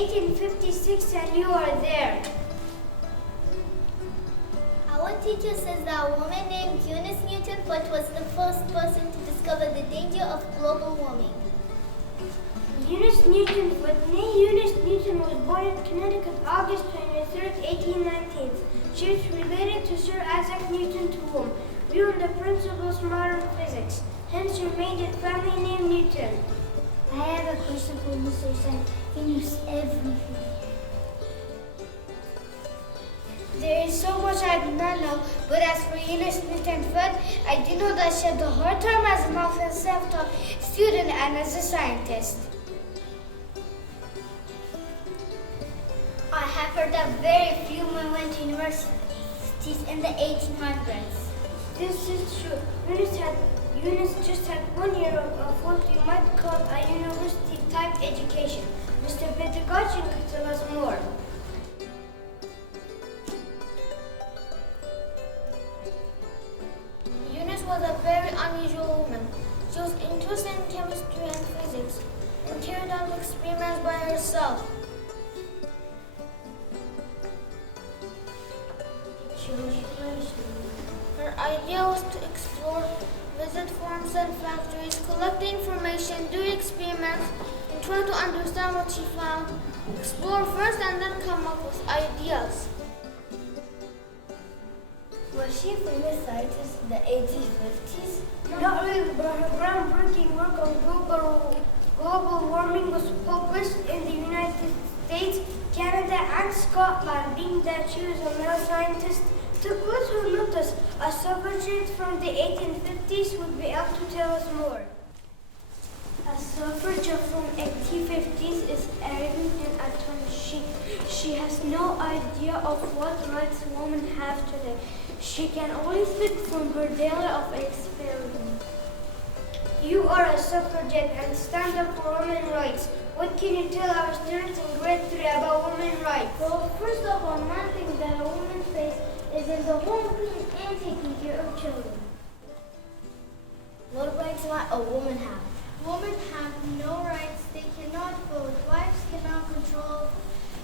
1856 and you are there. Our teacher says that a woman named Eunice Newton Foote was the first person to discover the danger of global warming. Eunice Newton Foote, née Eunice Newton, was born in Connecticut August 23, 1819. She is related to Sir Isaac Newton to whom, viewing the principles of modern physics, hence remained a family name Newton. I have a question for Mr. Sen. He knows everything. There is so much I do not know, but as for Eunice Newton Foote, I do know that she had a hard time as an often self-taught student and as a scientist. I have heard that very few women went to universities in the 1800s. This is true. Eunice just had 1 year of what you might call a university-type education. Mr. Pedagogian could tell us more. Eunice was a very unusual woman. She was interested in chemistry and physics and carried out experiments by herself. Her idea was to explore, visit farms and factories, collect information, do experiments, and try to understand what she found. Explore first and then come up with ideas. Was she a famous scientist in the 1850s? Not really, but her groundbreaking work on global warming was published in the United States, Canada, and Scotland. Being that she was a male scientist, took little notice. A suffragette from the 1850s would be able to tell us more. A suffragette from 1850s is arrogant and attorney. She has no idea of what rights women have today. She can only speak from her daily of experience. You are a suffragette and stand up for women's rights. What can you tell our students in grade 3 about women's rights? Well, first of all, one thing that a woman faces is in the home clean and taking care of children. What rights might a woman have? Women have no rights. They cannot vote. Wives cannot control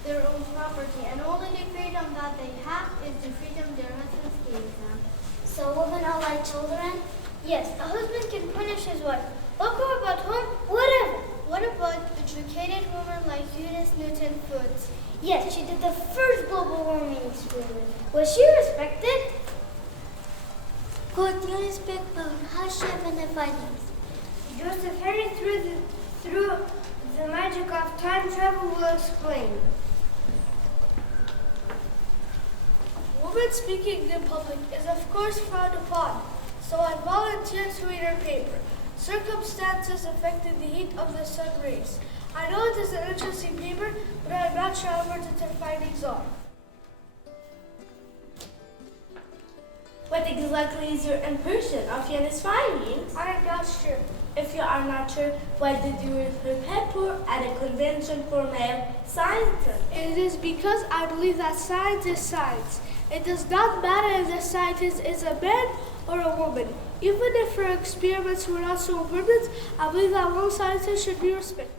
their own property, and only the freedom that they have is the freedom their husbands gave them. So women are like children? Yes, a husband can punish his wife. But go about home, whatever. What about educated women like Eunice Newton Foote? Yes, she did the first global warming experiment. Was she respected? Could Eunice speak about how she found the findings? Joseph Henry, through the magic of time travel, will explain. Women speaking in public is of course frowned upon, so I volunteered to read her paper. Circumstances affecting the heat of the sun rays. I know it is an interesting paper, but I am not sure what her findings are. What exactly is your impression of Eunice's findings? I am not sure. If you are not sure, why did you read her paper at a convention for male scientists? It is because I believe that science is science. It does not matter if the scientist is a man or a woman. Even if her experiments were not so important, I believe that all scientists should be respected.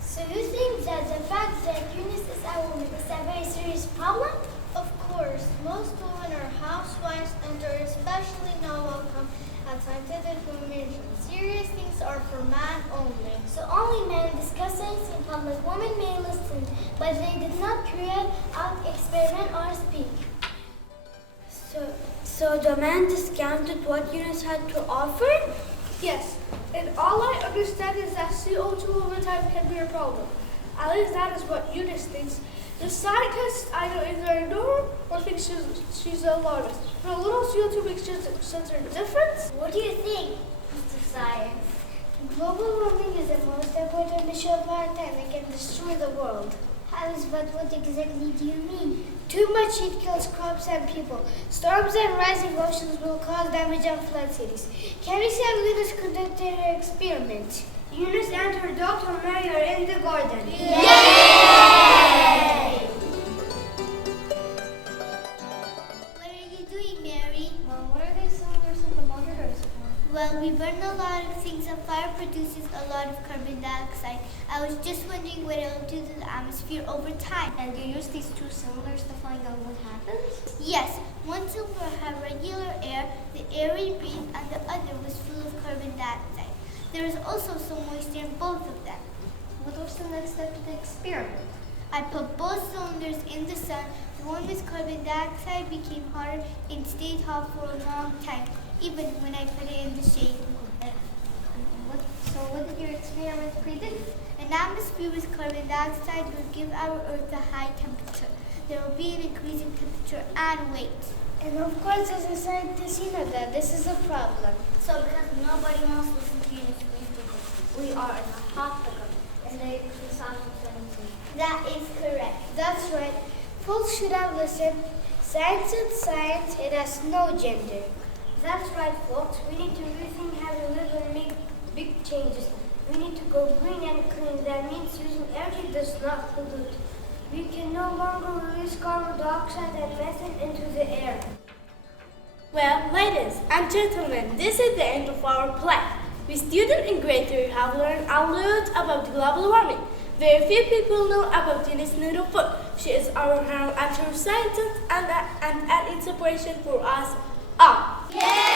So you think that the fact that Eunice is a woman is a very serious problem? Of course. Most women are housewives and are especially not welcome at scientific conventions. Serious things are for men only. So only men discuss science in public. Women may listen, but they did not carry out experiment or speak. So the man discounted what Eunice had to offer? Yes, and all I understand is that CO2 over time can be a problem. At least that is what Eunice thinks. The scientists either ignore her or think she's an alarmist. But a little CO2 makes such a difference. What do you think, Mr. Science? Global warming is the most important issue of our time and can destroy the world. Alice, but what exactly do you mean? Too much heat kills crops and people. Storms and rising oceans will cause damage and flood cities. Can we say Eunice conducted her experiment? Eunice and her daughter Mary are in the garden. Yay! What are you doing, Mary? What are they selling us in the monitors for? Well, we burn a lot of things and fire produces a lot of carbon dioxide. I was just wondering what it'll do to the atmosphere over time. And you use these two cylinders to find out what happens? Yes, one cylinder had regular air, the air we breathed, and the other was full of carbon dioxide. There was also some moisture in both of them. What was the next step to the experiment? I put both cylinders in the sun. The one with carbon dioxide became hotter and stayed hot for a long time, even when I put it in the shade. So what did your experiment predict? An atmosphere with carbon dioxide will give our Earth a high temperature. There will be an increase in temperature and weight. And of course, as a scientist, you know that this is a problem. So because nobody wants to listen to you, we are in a hot in the 2017. That is correct. That's right. Folks should have listened. Science is science. It has no gender. That's right, folks. We need to rethink how we live and make big changes. We need to go green and clean. That means using energy does not pollute. We can no longer release carbon dioxide and methane into the air. Well, ladies and gentlemen, this is the end of our plan. We students in grade 3 have learned a lot about global warming. Very few people know about Eunice Noodlefoot. She is our amateur scientist and an inspiration for us all. Yay!